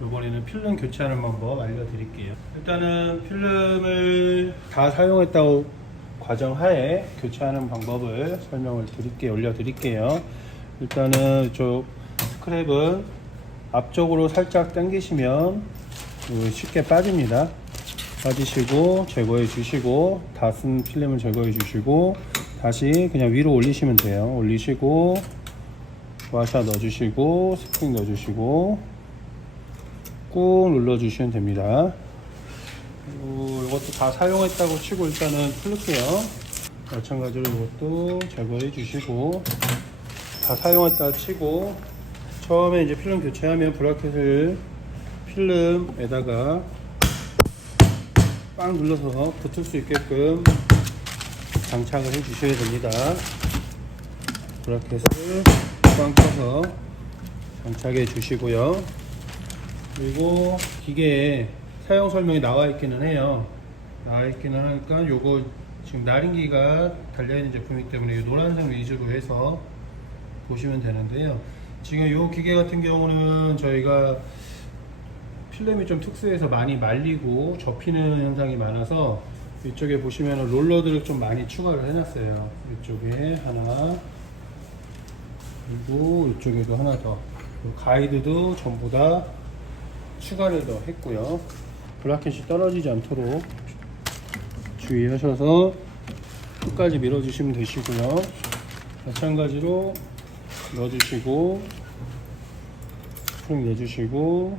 이번에는 필름 교체하는 방법 알려드릴게요. 일단은 필름을 다 사용했다고 과정하에 교체하는 방법을 설명을 드릴게요. 올려드릴게요. 일단은 이쪽 스크랩은 앞쪽으로 살짝 당기시면 쉽게 빠집니다. 빠지시고 제거해 주시고 다 쓴 필름을 제거해 주시고 다시 그냥 위로 올리시면 돼요. 올리시고 와샤 넣어주시고 스프링 넣어주시고 꾹 눌러주시면 됩니다. 그리고 이것도 다 사용했다고 치고 일단은 풀게요. 마찬가지로 이것도 제거해 주시고 다 사용했다 치고 처음에 이제 필름 교체하면 브라켓을 필름에다가 빵 눌러서 붙을 수 있게끔 장착을 해 주셔야 됩니다. 브라켓을 빵 켜서 장착해 주시고요. 그리고 기계에 사용 설명이 나와 있기는 해요. 나와 있기는 하니까 요거 지금 나린기가 달려있는 제품이기 때문에 이 노란색 위주로 해서 보시면 되는데요. 지금 요 기계 같은 경우는 저희가 필름이 좀 특수해서 많이 말리고 접히는 현상이 많아서 이쪽에 보시면 롤러들을 좀 많이 추가를 해놨어요. 이쪽에 하나, 그리고 이쪽에도 하나 더, 가이드도 전부 다 추가를 더 했고요. 브라켓이 떨어지지 않도록 주의하셔서 끝까지 밀어주시면 되시고요. 마찬가지로 넣어주시고 스프링 내주시고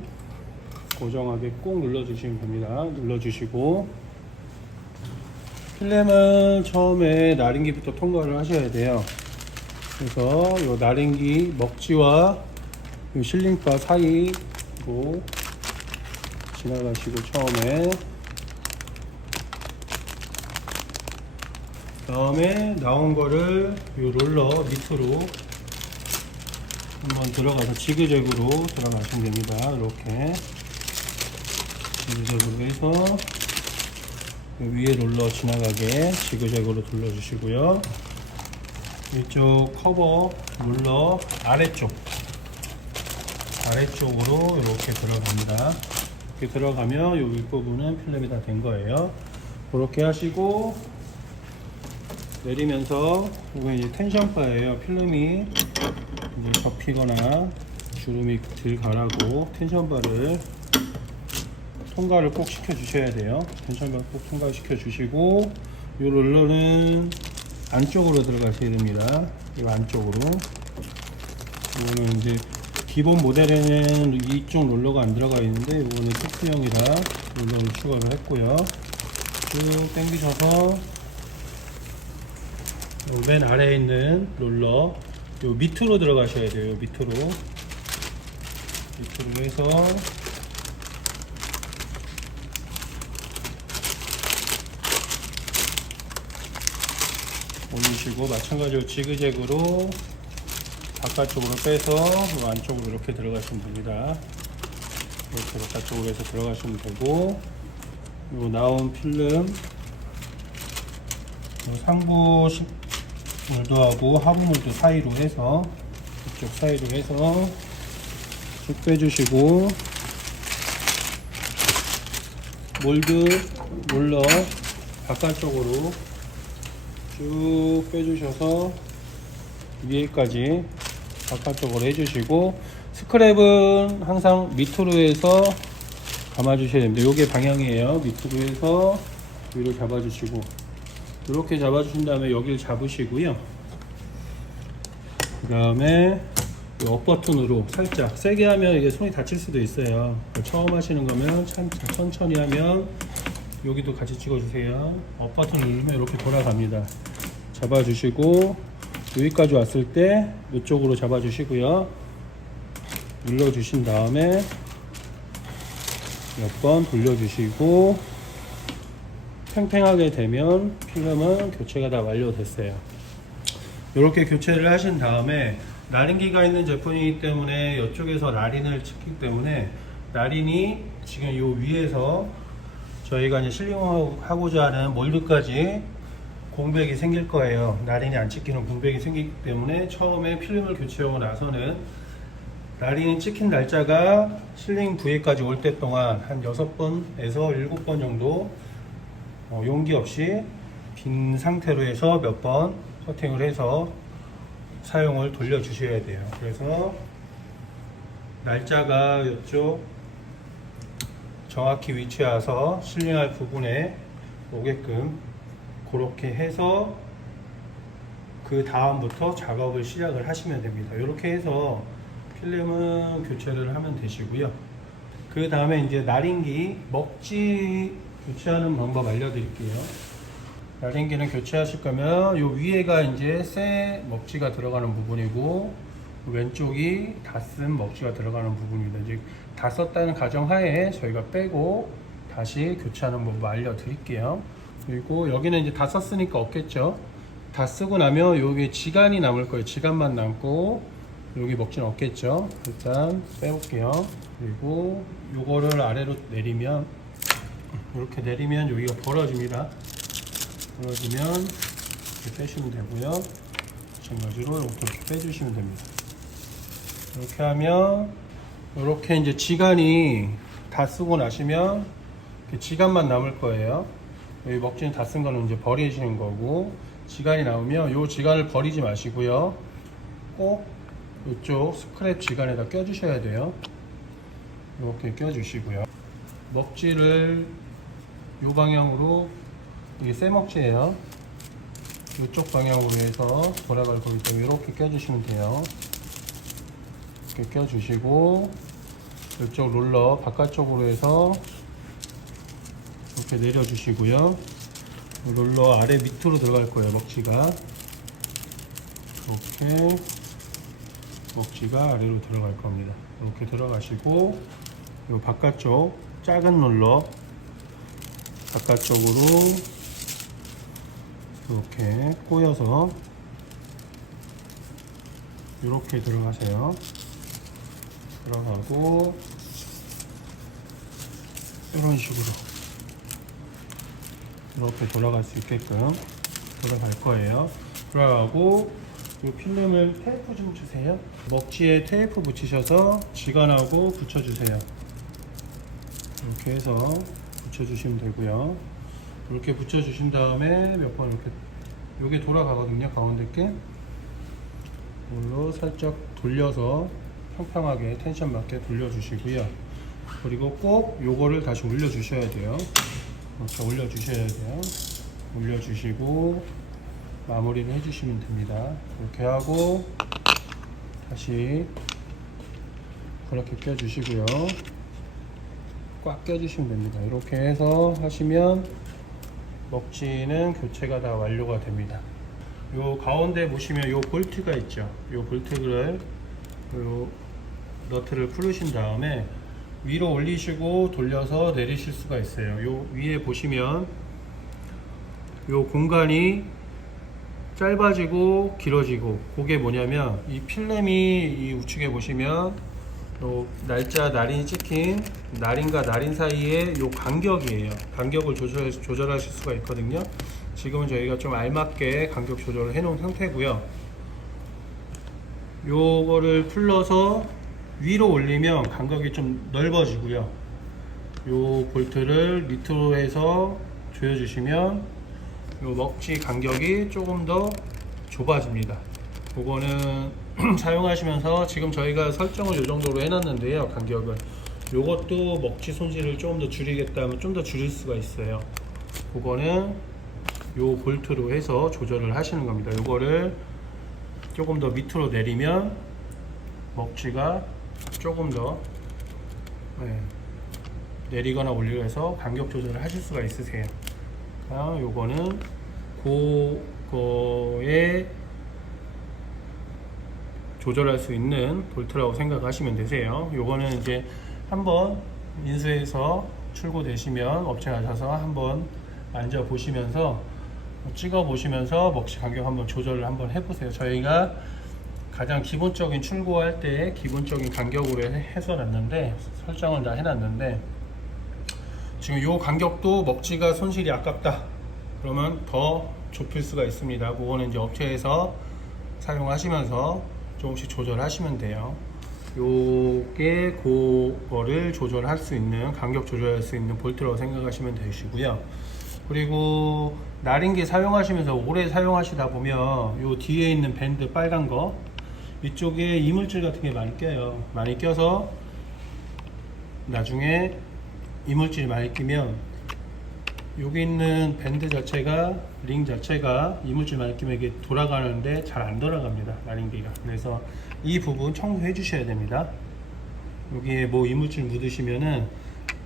고정하게 꾹 눌러주시면 됩니다. 눌러주시고 필름은 처음에 나린기부터 통과를 하셔야 돼요. 그래서 이 나린기 먹지와 이 실링바 사이로 지나가시고 처음에 다음에 나온 거를 이 롤러 밑으로 한번 들어가서 지그재그로 들어가시면 됩니다. 이렇게 지그재그로 해서 위에 롤러 지나가게 지그재그로 돌려주시고요. 이쪽 커버 롤러 아래쪽으로 이렇게 들어갑니다. 이렇게 들어가면 이 윗부분은 필름이 다 된 거예요. 그렇게 하시고 내리면서 이거 이제 텐션바예요. 필름이 이제 접히거나 주름이 들 가라고 텐션바를 통과를 꼭 시켜 주셔야 돼요. 텐션바를 꼭 통과시켜 주시고 이 롤러는 안쪽으로 들어가셔야 됩니다. 이 안쪽으로. 이거는 이제 기본 모델에는 이쪽 롤러가 안 들어가 있는데 이거는 특수형이라 롤러를 추가를 했고요. 쭉 당기셔서 맨 아래에 있는 롤러 요 밑으로 들어가셔야 돼요. 밑으로 해서 올리시고 마찬가지로 지그재그로 바깥쪽으로 빼서 안쪽으로 이렇게 들어가시면 됩니다. 이렇게 바깥쪽으로 해서 들어가시면 되고 요 나온 필름 상부 몰드하고 하부 몰드 사이로 해서 이쪽 사이로 해서 쭉 빼주시고 몰드 롤러 바깥쪽으로 쭉 빼주셔서 위에까지 바깥쪽으로 해주시고 스크랩은 항상 밑으로 해서 감아주셔야 됩니다. 요게 방향이에요. 밑으로 해서 위로 잡아주시고 이렇게 잡아주신 다음에 여기를 잡으시고요. 그 다음에 업 버튼으로 살짝 세게 하면 이게 손이 다칠 수도 있어요. 처음 하시는 거면 천천히 하면 여기도 같이 찍어주세요. 업 버튼을 누르면 이렇게 돌아갑니다. 잡아주시고 여기까지 왔을 때 이쪽으로 잡아주시고요. 눌러주신 다음에 몇 번 돌려주시고 팽팽하게 되면 필름은 교체가 다 완료됐어요. 이렇게 교체를 하신 다음에 라린기가 있는 제품이기 때문에 이쪽에서 라린을 찍기 때문에 라린이 지금 이 위에서 저희가 이제 실링하고자 하는 몰드까지 공백이 생길 거예요. 라린이 안 찍히는 공백이 생기기 때문에 처음에 필름을 교체하고 나서는 날이 찍힌 날짜가 실링 부위까지 올 때 동안 한 6번에서 7번 정도 용기 없이 빈 상태로 해서 몇 번 커팅을 해서 사용을 돌려주셔야 돼요. 그래서 날짜가 이쪽 정확히 위치에 와서 실링할 부분에 오게끔 그렇게 해서 그 다음부터 작업을 시작을 하시면 됩니다. 이렇게 해서 필름은 교체를 하면 되시고요. 그 다음에 이제 날인기 먹지 교체하는 방법 알려드릴게요. 날인기는 교체하실 거면 요 위에가 이제 새 먹지가 들어가는 부분이고 왼쪽이 다 쓴 먹지가 들어가는 부분입니다. 이제 다 썼다는 가정하에 저희가 빼고 다시 교체하는 방법 알려드릴게요. 그리고 여기는 이제 다 썼으니까 없겠죠. 다 쓰고 나면 여기 지간이 남을 거예요. 지간만 남고 여기 먹지는 없겠죠. 일단 빼볼게요. 그리고 요거를 아래로 내리면 이렇게 내리면 여기가 벌어집니다. 벌어지면 이렇게 빼시면 되고요. 마찬가지로 이렇게 빼주시면 됩니다. 이렇게 하면 이렇게 이제 지간이 다 쓰고 나시면 지간만 남을 거예요. 여기 먹지는 다 쓴 거는 이제 버리시는 거고, 지간이 나오면 이 지간을 버리지 마시고요. 꼭 이쪽 스크랩 지간에다 껴주셔야 돼요. 이렇게 껴주시고요. 먹지를 이 방향으로, 이게 새 먹지예요. 이쪽 방향으로 해서 돌아갈 거기 때문에 이렇게 껴주시면 돼요. 이렇게 껴주시고 이쪽 롤러 바깥쪽으로 해서 이렇게 내려주시고요. 롤러 아래 밑으로 들어갈 거예요. 먹지가 이렇게 먹지가 아래로 들어갈 겁니다. 이렇게 들어가시고 이 바깥쪽 작은 롤러 바깥쪽으로 이렇게 꼬여서 이렇게 들어가세요. 들어가고 이런 식으로 이렇게 돌아갈 수 있게끔 돌아갈 거예요. 돌아가고 이 필름을 테이프 좀 주세요. 먹지에 테이프 붙이셔서 지간하고 붙여주세요. 이렇게 해서 붙여주시면 되고요. 이렇게 붙여주신 다음에 몇 번 이렇게 요게 돌아가거든요. 가운데 게 이걸로 살짝 돌려서 평평하게 텐션 맞게 돌려주시고요. 그리고 꼭 요거를 다시 올려주셔야 돼요. 이렇게 올려주셔야 돼요. 올려주시고 마무리를 해주시면 됩니다. 이렇게 하고 다시 그렇게 껴주시고요. 꽉 껴주시면 됩니다. 이렇게 해서 하시면 먹지는 교체가 다 완료가 됩니다. 요 가운데 보시면 요 볼트가 있죠. 요 볼트를 요 너트를 풀으신 다음에 위로 올리시고 돌려서 내리실 수가 있어요. 요 위에 보시면 요 공간이 짧아지고 길어지고, 그게 뭐냐면 이 필름이 이 우측에 보시면 요 날짜 날인이 찍힌 날인과 날인 사이에 요 간격이에요. 간격을 조절하실 수가 있거든요. 지금은 저희가 좀 알맞게 간격 조절을 해 놓은 상태고요. 요거를 풀러서 위로 올리면 간격이 좀 넓어지고요. 요 볼트를 밑으로 해서 조여주시면 요 먹지 간격이 조금 더 좁아집니다. 그거는 사용하시면서 지금 저희가 설정을 요 정도로 해놨는데요. 간격을 요것도 먹지 손실을 조금 더 줄이겠다면 좀 더 줄일 수가 있어요. 그거는 요 볼트로 해서 조절을 하시는 겁니다. 요거를 조금 더 밑으로 내리면 먹지가 조금 더 내리거나 올리거나 해서 간격 조절을 하실 수가 있으세요. 요거는 그거에 조절할 수 있는 볼트라고 생각하시면 되세요. 요거는 이제 한번 인수해서 출고되시면 업체 가셔서 한번 앉아 보시면서 찍어 보시면서 먹지 간격 한번 조절을 한번 해보세요. 저희가 가장 기본적인 출고할 때 기본적인 간격으로 해서 놨는데, 설정을 다 해놨는데, 지금 요 간격도 먹지가 손실이 아깝다 그러면 더 좁힐 수가 있습니다. 그거는 이제 업체에서 사용하시면서 조금씩 조절하시면 돼요. 요게 그거를 조절할 수 있는, 간격 조절할 수 있는 볼트라고 생각하시면 되시고요. 그리고 나린기 사용하시면서 오래 사용하시다 보면 요 뒤에 있는 밴드 빨간 거 이쪽에 이물질 같은 게 많이 껴요. 많이 껴서 나중에 이물질이 많이 끼면 여기 있는 밴드 자체가, 링 자체가 이물질 많이 끼면 이게 돌아가는데 잘 안 돌아갑니다, 나린기가. 그래서 이 부분 청소해 주셔야 됩니다. 여기에 뭐 이물질 묻으시면은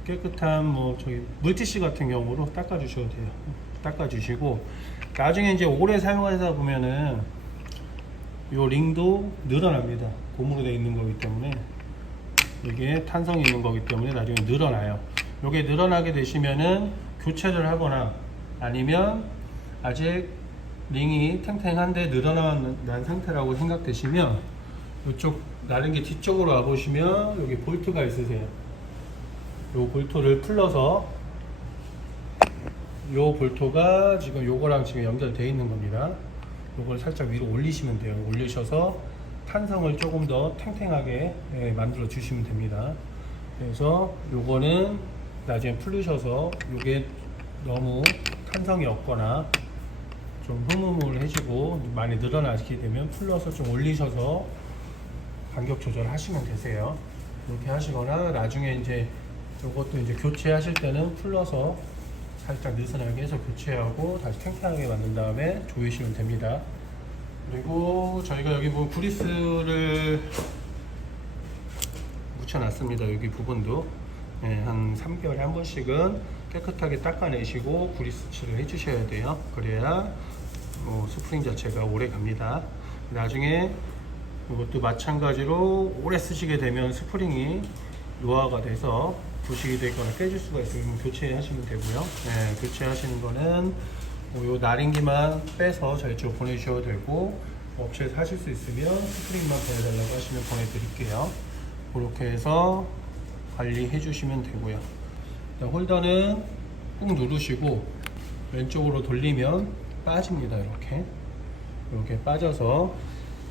깨끗한 뭐 저기 물티슈 같은 경우로 닦아 주셔도 돼요. 닦아 주시고 나중에 이제 오래 사용하다 보면은 요 링도 늘어납니다. 고무로 되어 있는 거기 때문에, 이게 탄성이 있는 거기 때문에 나중에 늘어나요. 요게 늘어나게 되시면은 교체를 하거나 아니면 아직 링이 탱탱한데 늘어난 상태라고 생각되시면 이쪽 나른기 뒤쪽으로 와보시면 여기 볼트가 있으세요. 요 볼트를 풀러서, 요 볼트가 지금 요거랑 지금 연결되어 있는 겁니다. 요걸 살짝 위로 올리시면 돼요. 올리셔서 탄성을 조금 더 탱탱하게 만들어 주시면 됩니다. 그래서 요거는 나중에 풀리셔서 요게 너무 탄성이 없거나 좀 흐물흐물해지고 많이 늘어나게 되면 풀러서 좀 올리셔서 간격 조절하시면 되세요. 이렇게 하시거나 나중에 이제 요것도 이제 교체하실 때는 풀러서 살짝 느슨하게 해서 교체하고 다시 탱탱하게 만든 다음에 조이시면 됩니다. 그리고 저희가 여기 보면 그리스를 묻혀놨습니다. 여기 부분도 한 3개월에 한 번씩은 깨끗하게 닦아내시고 그리스 칠을 해주셔야 돼요. 그래야 스프링 자체가 오래 갑니다. 나중에 이것도 마찬가지로 오래 쓰시게 되면 스프링이 노화가 돼서 부식이 되거나 깨질 수가 있으면 교체하시면 되고요. 교체하시는 거는 요 나린기만 빼서 저희 쪽 보내주셔도 되고, 업체에서 하실 수 있으면 스프링만 보내달라고 하시면 보내드릴게요. 그렇게 해서 관리해 주시면 되고요. 홀더는 꾹 누르시고 왼쪽으로 돌리면 빠집니다. 이렇게 빠져서,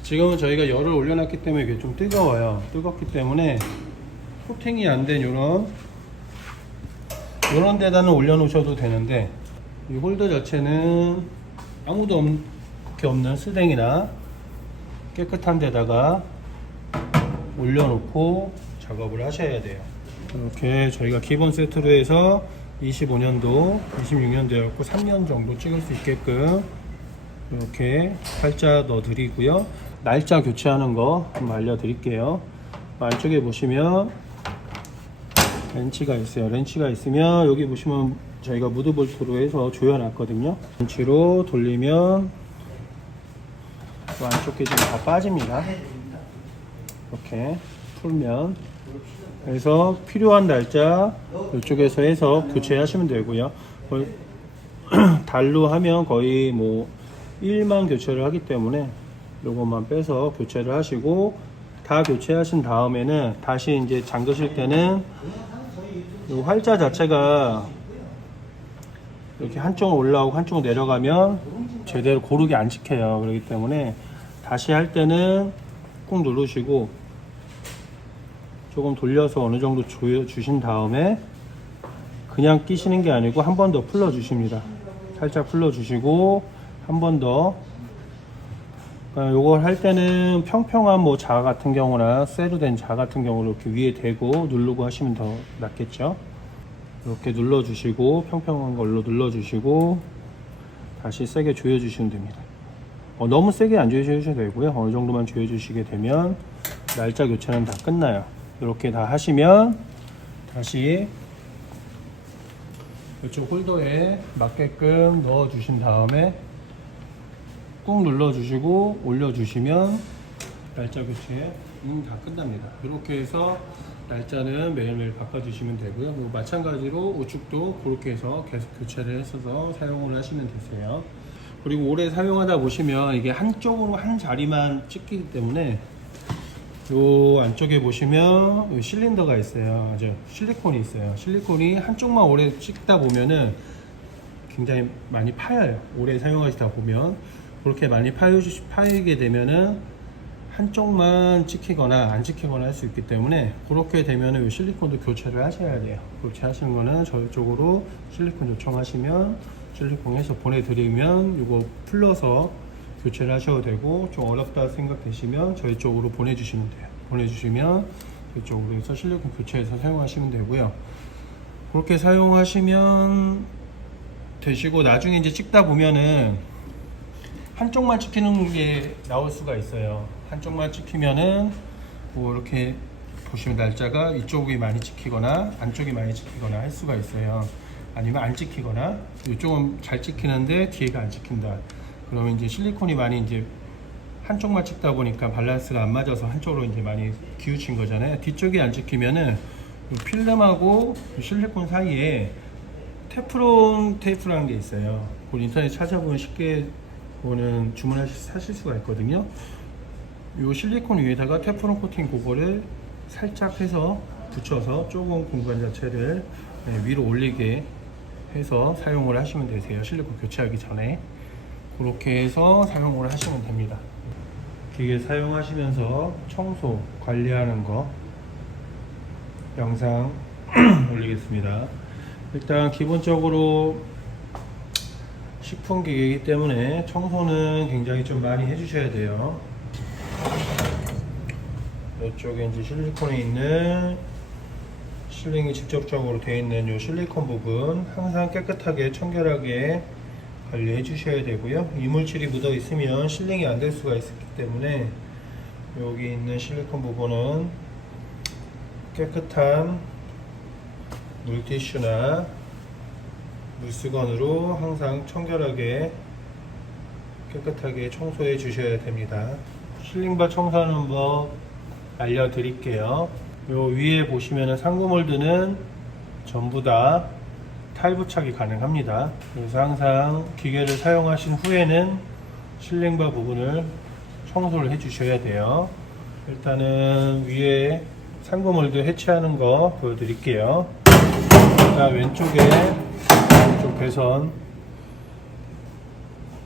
지금은 저희가 열을 올려놨기 때문에 이게 좀 뜨거워요. 뜨겁기 때문에 코팅이 안 된 요런 데다는 올려놓으셔도 되는데, 이 홀더 자체는 아무도 없는 스댕이나 깨끗한 데다가 올려놓고 작업을 하셔야 돼요. 이렇게 저희가 기본 세트로 해서 25년도, 26년도였고 3년 정도 찍을 수 있게끔 이렇게 살짝 넣어 드리고요. 날짜 교체하는 거 한번 알려드릴게요. 안쪽에 보시면 렌치가 있어요. 렌치가 있으면 여기 보시면 저희가 무드볼트로 해서 조여놨거든요. 렌치로 돌리면 안쪽 게 좀 다 빠집니다. 이렇게 풀면, 그래서 필요한 날짜 이쪽에서 해서 교체하시면 되고요. 달로 하면 거의 뭐 1만 교체를 하기 때문에 요것만 빼서 교체를 하시고, 다 교체하신 다음에는 다시 이제 잠그실 때는 이 활자 자체가 이렇게 한쪽은 올라오고 한쪽은 내려가면 제대로 고르게 안 찍혀요. 그렇기 때문에 다시 할 때는 꾹 누르시고 조금 돌려서 어느 정도 조여 주신 다음에 그냥 끼시는 게 아니고 한 번 더 풀러 주십니다. 살짝 풀러 주시고 한 번 더. 요걸 할 때는 평평한 뭐 자 같은 경우나 쇠로 된 자 같은 경우로 이렇게 위에 대고 누르고 하시면 더 낫겠죠. 이렇게 눌러 주시고 평평한 걸로 눌러 주시고 다시 세게 조여 주시면 됩니다. 너무 세게 안 조여 주셔도 되고요. 어느 정도만 조여 주시게 되면 날짜 교체는 다 끝나요. 이렇게 다 하시면 다시 이쪽 홀더에 맞게끔 넣어 주신 다음에 꾹 눌러 주시고 올려 주시면 날짜 교체 다 끝납니다. 이렇게 해서 날짜는 매일매일 바꿔주시면 되고요. 뭐 마찬가지로 우측도 그렇게 해서 계속 교체를 했어서 사용을 하시면 되세요. 그리고 오래 사용하다 보시면 이게 한쪽으로 한 자리만 찍히기 때문에 요 안쪽에 보시면 요 실린더가 있어요. 아주 실리콘이 있어요. 실리콘이 한쪽만 오래 찍다 보면은 굉장히 많이 파여요. 오래 사용하시다 보면 그렇게 많이 파이게 되면은 한쪽만 찍히거나 안 찍히거나 할 수 있기 때문에 그렇게 되면 이 실리콘도 교체를 하셔야 돼요. 교체하시는 거는 저희 쪽으로 실리콘 요청하시면 실리콘해서 보내드리면 이거 풀러서 교체를 하셔도 되고, 좀 어렵다 생각되시면 저희 쪽으로 보내주시면 돼요. 보내주시면 저희 쪽으로 해서 실리콘 교체해서 사용하시면 되고요. 그렇게 사용하시면 되시고, 나중에 이제 찍다 보면은 한쪽만 찍히는 게 나올 수가 있어요. 한쪽만 찍히면은 뭐 이렇게 보시면 날짜가 이쪽이 많이 찍히거나 안쪽이 많이 찍히거나 할 수가 있어요. 아니면 안 찍히거나 이쪽은 잘 찍히는데 뒤에가 안 찍힌다. 그러면 이제 실리콘이 많이 이제 한쪽만 찍다 보니까 밸런스가 안 맞아서 한쪽으로 이제 많이 기우친 거잖아요. 뒤쪽이 안 찍히면은 이 필름하고 이 실리콘 사이에 테프론 테이프라는 게 있어요. 그 인터넷 찾아보면 쉽게 사실 수가 있거든요. 이 실리콘 위에다가 테프론 코팅 그거를 살짝 해서 붙여서 조금 공간 자체를 위로 올리게 해서 사용을 하시면 되세요. 실리콘 교체하기 전에 그렇게 해서 사용을 하시면 됩니다. 기계 사용하시면서 청소 관리하는 거 영상 올리겠습니다. 일단 기본적으로 식품 기계이기 때문에 청소는 굉장히 좀 많이 해주셔야 돼요. 이쪽에 이제 실리콘에 있는 실링이 직접적으로 되어 있는 이 실리콘 부분 항상 깨끗하게 청결하게 관리해 주셔야 되고요. 이물질이 묻어 있으면 실링이 안 될 수가 있기 때문에 여기 있는 실리콘 부분은 깨끗한 물티슈나 물수건으로 항상 청결하게 깨끗하게 청소해 주셔야 됩니다. 실링바 청소하는 법 알려드릴게요. 요 위에 보시면은 상고몰드는 전부 다 탈부착이 가능합니다. 그래서 항상 기계를 사용하신 후에는 실링바 부분을 청소를 해 주셔야 돼요. 일단은 위에 상고몰드 해체하는 거 보여드릴게요. 자, 왼쪽 배선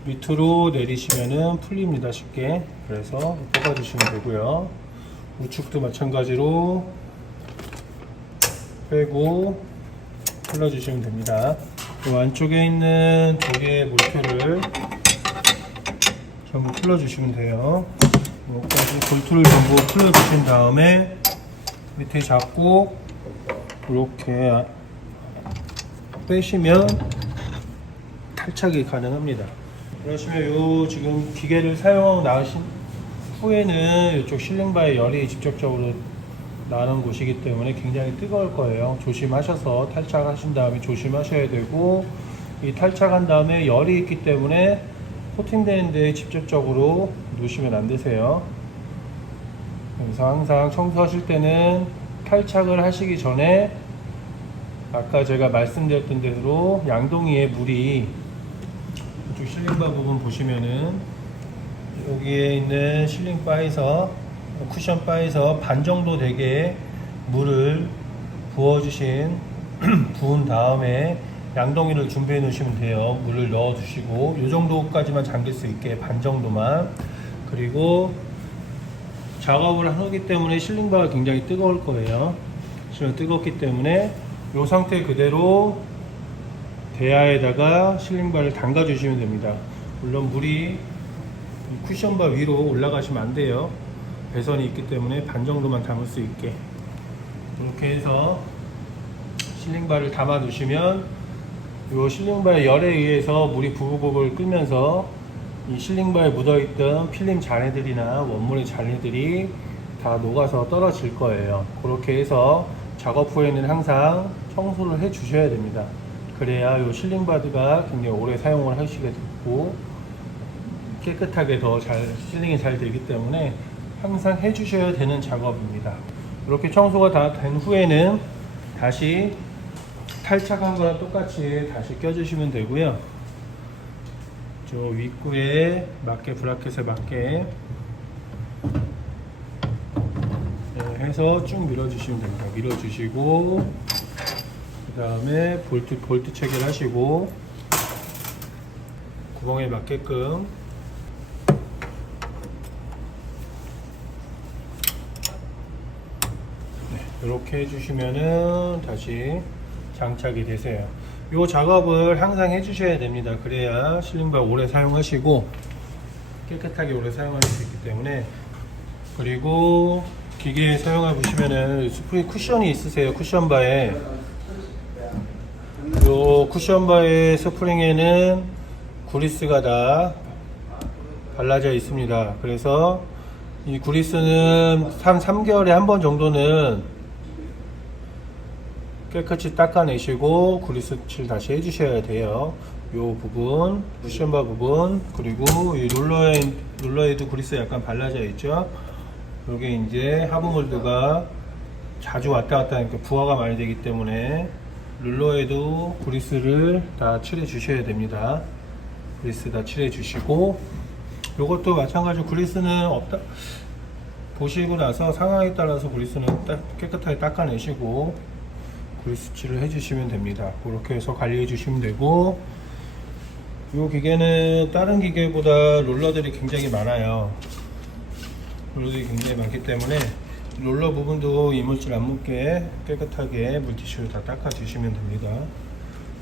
밑으로 내리시면은 풀립니다. 쉽게. 그래서 뽑아주시면 되고요. 우측도 마찬가지로 빼고 풀러주시면 됩니다. 그 안쪽에 있는 두 개의 몰표를 전부 풀러주시면 돼요. 여기까지 볼트를 전부 풀러주신 다음에 밑에 잡고 이렇게 빼시면 탈착이 가능합니다. 그러시면 요 지금 기계를 사용하고 나으신 후에는 이쪽 실링바에 열이 직접적으로 나는 곳이기 때문에 굉장히 뜨거울 거예요. 조심하셔서 탈착하신 다음에 조심하셔야 되고, 이 탈착한 다음에 열이 있기 때문에 코팅되는 데에 직접적으로 놓으시면 안 되세요. 그래서 항상 청소하실 때는 탈착을 하시기 전에 아까 제가 말씀드렸던 대로 양동이에 물이 이쪽 실링바 부분 보시면은 여기에 있는 실링 바에서 쿠션 바에서 반 정도 되게 물을 부은 다음에 양동이를 준비해 놓으시면 돼요. 물을 넣어 주시고 이 정도까지만 잠길 수 있게 반 정도만. 그리고 작업을 하기 때문에 실링바가 굉장히 뜨거울 거예요. 지금 뜨겁기 때문에 이 상태 그대로 대야에다가 실링바를 담가 주시면 됩니다. 물론 물이 쿠션바 위로 올라가시면 안 돼요. 배선이 있기 때문에 반 정도만 담을 수 있게 이렇게 해서 실링바를 담아 두시면 이 실링바의 열에 의해서 물이 부글부글 끓면서 이 실링바에 묻어있던 필름 잔해들이나 원물의 잔해들이 다 녹아서 떨어질 거예요. 그렇게 해서 작업 후에는 항상 청소를 해 주셔야 됩니다. 그래야 이 실링바드가 굉장히 오래 사용을 하시게 되고 깨끗하게 더 실링이 잘 되기 때문에 항상 해 주셔야 되는 작업입니다. 이렇게 청소가 다 된 후에는 다시 탈착한 거랑 똑같이 다시 껴주시면 되고요. 저 윗구에 맞게 브라켓에 맞게 해서 쭉 밀어주시면 됩니다. 밀어주시고 그 다음에 볼트 체결하시고 구멍에 맞게끔 이렇게 해주시면은 다시 장착이 되세요. 이 작업을 항상 해주셔야 됩니다. 그래야 실링발 오래 사용하시고 깨끗하게 오래 사용하실 수 있기 때문에. 그리고 기계 사용해 보시면은 스프링 쿠션이 있으세요. 쿠션바에 요 쿠션바의 스프링에는 구리스가 다 발라져 있습니다. 그래서 이 구리스는 한 3개월에 한 번 정도는 깨끗이 닦아내시고 구리스 칠 다시 해주셔야 돼요. 요 부분, 쿠션바 부분, 그리고 이 롤러에도 구리스 약간 발라져 있죠. 여기 이제 하부몰드가 자주 왔다 갔다 하니까 부하가 많이 되기 때문에 룰러에도 구리스를 다 칠해 주셔야 됩니다. 구리스 다 칠해 주시고, 요것도 마찬가지로 구리스는 없다 보시고 나서 상황에 따라서 구리스는 깨끗하게 닦아내시고 구리스 칠을 해주시면 됩니다. 그렇게 해서 관리해 주시면 되고, 이 기계는 다른 기계보다 롤러들이 굉장히 많아요. 롤러들이 굉장히 많기 때문에 롤러 부분도 이물질 안 묻게 깨끗하게 물티슈로 다 닦아 주시면 됩니다.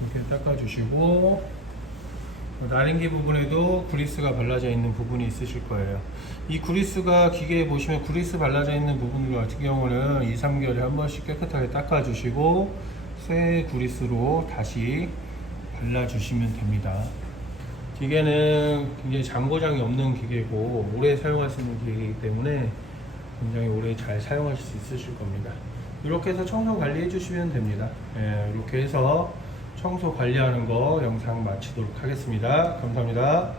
이렇게 닦아 주시고, 나랭기 부분에도 구리스가 발라져 있는 부분이 있으실 거예요. 이 구리스가 기계에 보시면 구리스 발라져 있는 부분 같은 경우는 2, 3개월에 한 번씩 깨끗하게 닦아 주시고 새 구리스로 다시 발라 주시면 됩니다. 기계는 굉장히 잔고장이 없는 기계고 오래 사용할 수 있는 기계이기 때문에 굉장히 오래 잘 사용하실 수 있으실 겁니다. 이렇게 해서 청소 관리해 주시면 됩니다. 이렇게 해서 청소 관리하는 거 영상 마치도록 하겠습니다. 감사합니다.